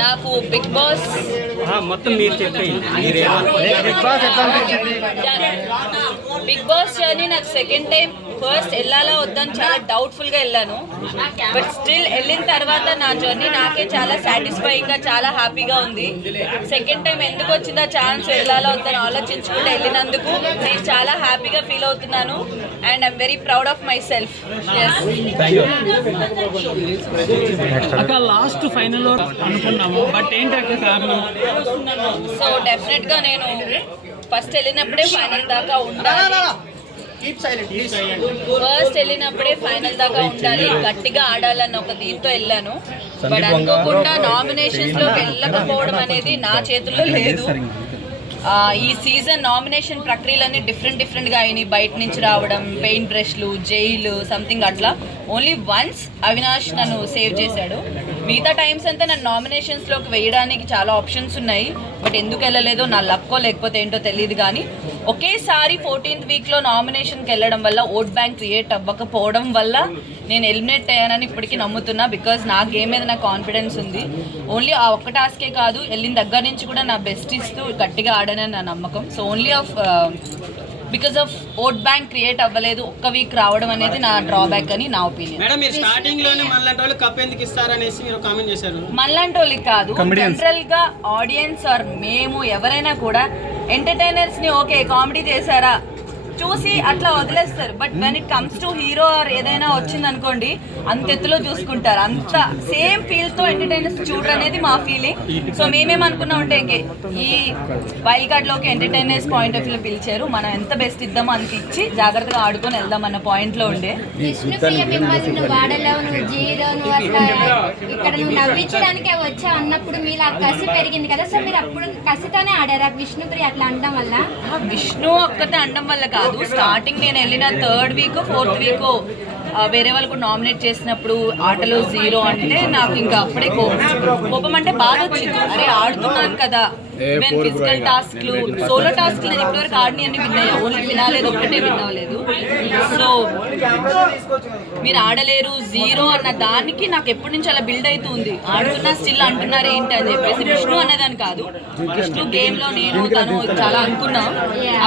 నాకు big boss మొత్తం మీరు చెప్పేయండి. బిగ్ బాస్ జర్నీ నాకు సెకండ్ టైం. ఫస్ట్ వెళ్ళాలా వద్దని చాలా డౌట్ఫుల్గా వెళ్ళాను, బట్ స్టిల్ వెళ్ళిన తర్వాత నా జర్నీ నాకే చాలా సాటిస్ఫైయింగ్గా చాలా హ్యాపీగా ఉంది. సెకండ్ టైం ఎందుకు వచ్చిందా ఛాన్స్ వెళ్ళాలా వద్దని ఆలోచించుకుంటూ వెళ్ళినందుకు నేను చాలా హ్యాపీగా ఫీల్ అవుతున్నాను and I'm very proud of my self. అక్క లాస్ట్ ఫైనల్ అనుకున్నాము, బట్ ఏంటి అక్క కారణం? సో డెఫినెట్గా నేను ఫస్ట్ వెళ్ళినప్పుడే ఫైనల్ దాకా ఉండాలి, ఫస్ట్ వెళ్ళినప్పుడే ఫైనల్ దాకా ఉండాలి, గట్టిగా ఆడాలన్న ఒక దీంతో వెళ్ళాను. బట్ అనుకోకుండా నామినేషన్స్ లో వెళ్ళకపోవడం అనేది నా చేతుల్లో లేదు. ఈ సీజన్ నామినేషన్ ప్రక్రియలన్నీ డిఫరెంట్గా అయినాయి. బయట నుంచి రావడం, పెయింట్ బ్రష్లు, జైలు సంథింగ్ అట్లా. ఓన్లీ వన్స్ అవినాష్ నన్ను సేవ్ చేశాడు. మిగతా టైమ్స్ అంతా నన్ను నామినేషన్స్లోకి వేయడానికి చాలా ఆప్షన్స్ ఉన్నాయి, బట్ ఎందుకు వెళ్ళలేదో నా లక్కో లేకపోతే ఏంటో తెలియదు. కానీ ఒకేసారి 14th వీక్లో నామినేషన్కి వెళ్ళడం వల్ల ఓట్ బ్యాంక్ క్రియేట్ అవ్వకపోవడం వల్ల నేను ఎలిమినేట్ అయ్యానని ఇప్పటికీ నమ్ముతున్నా. బికాజ్ నా గేమ్ మీద నాకు కాన్ఫిడెన్స్ ఉంది. ఓన్లీ ఆ ఒక్క టాస్కే కాదు, వెళ్ళిన దగ్గర నుంచి కూడా నా బెస్ట్ ఇస్తూ గట్టిగా ఆడానని నా నమ్మకం. So only because of vote bank create అవ్వలేదు, ఒక్క వీక్ రావడం అనేది నా డ్రాబ్యాక్ అని నా ఒపీనియన్. మేడం, మీరు స్టార్టింగ్ లోనే మనలాంటి వాళ్ళు కప్ ఎందుకు ఇస్తారనేసి మీరు కామెంట్ చేశారు. మనలాంటి వాళ్ళకి కాదు, జనరల్ గా ఆడియన్స్ ఆర్ మేము ఎవరైనా కూడా ఎంటర్టైనర్స్ ని ఓకే కామెడీ చేశారా చూసి అట్లా వదిలేస్తారు. But when it comes to hero or ఏదైనా వచ్చింది అనుకోండి, అంత ఎత్తులో చూసుకుంటారు. అంత సేమ్ ఫీల్ తో ఎంటర్టైనర్స్ చూడరు అనేది మా ఫీలింగ్. సో మేమేమనుకున్నాం అంటే ఈ వైల్డ్ కార్డ్ లోకి ఎంటర్టైనర్స్ పాయింట్ ఆఫ్ వ్యూ పిలిచారు, మనం ఎంత బెస్ట్ ఇద్దామో అంత ఇచ్చి జాగ్రత్తగా ఆడుకొని వెళ్దాం అన్న పాయింట్ లో ఉండే. ఇక్కడ నువ్వు నవ్వించడానికే వచ్చా అన్నప్పుడు మీరు ఆ కసి పెరిగింది కదా, సో మీరు అప్పుడు కసితోనే ఆడారా విష్ణుప్రియ అట్లా అనడం వల్ల? విష్ణు ఒక్కతే అనడం వల్ల కాదు, స్టార్టింగ్ నేను వెళ్ళిన 3rd వీక్ 4th వీక్ వేరే వాళ్ళు కూడా నామినేట్ చేసినప్పుడు ఆటలో 0 అంటే నాకు ఇంకా అప్పుడే కోపం అంటే బాగా వచ్చింది. అరే ఆడుతున్నాను కదా, ఈవెన్ ఫిజికల్ టాస్క్లు, సోలో టాస్క్లు నేను ఇప్పటివరకు ఆడిని అన్ని విన్ అయ్యా, ఓన్లీ వినాలేదు ఒక్కటే విన్ అవ్వలేదు. సో మీరు ఆడలేరు 0 అన్న దానికి నాకు ఎప్పటి నుంచి అలా బిల్డ్ అవుతుంది. ఆడుతున్నా స్టిల్ అంటున్నారు ఏంటి అని చెప్పేసి. విష్ణు అన్నదాని కాదు, విష్ణు గేమ్ లో నేను తను చాలా అనుకున్నాం,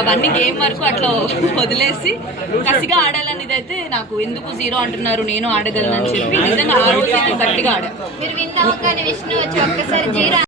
అవన్నీ గేమ్ వరకు అట్లా వదిలేసి కసిగా ఆడాలనేది అయితే నాకు ఎందుకు 0 అంటున్నారు, నేను ఆడగలను అని చెప్పి నిజంగా ఆ రోజు గట్టిగా ఆడా. మీరు విన్ అవ్వగానే విష్ణు వచ్చి ఒక్కసారి 0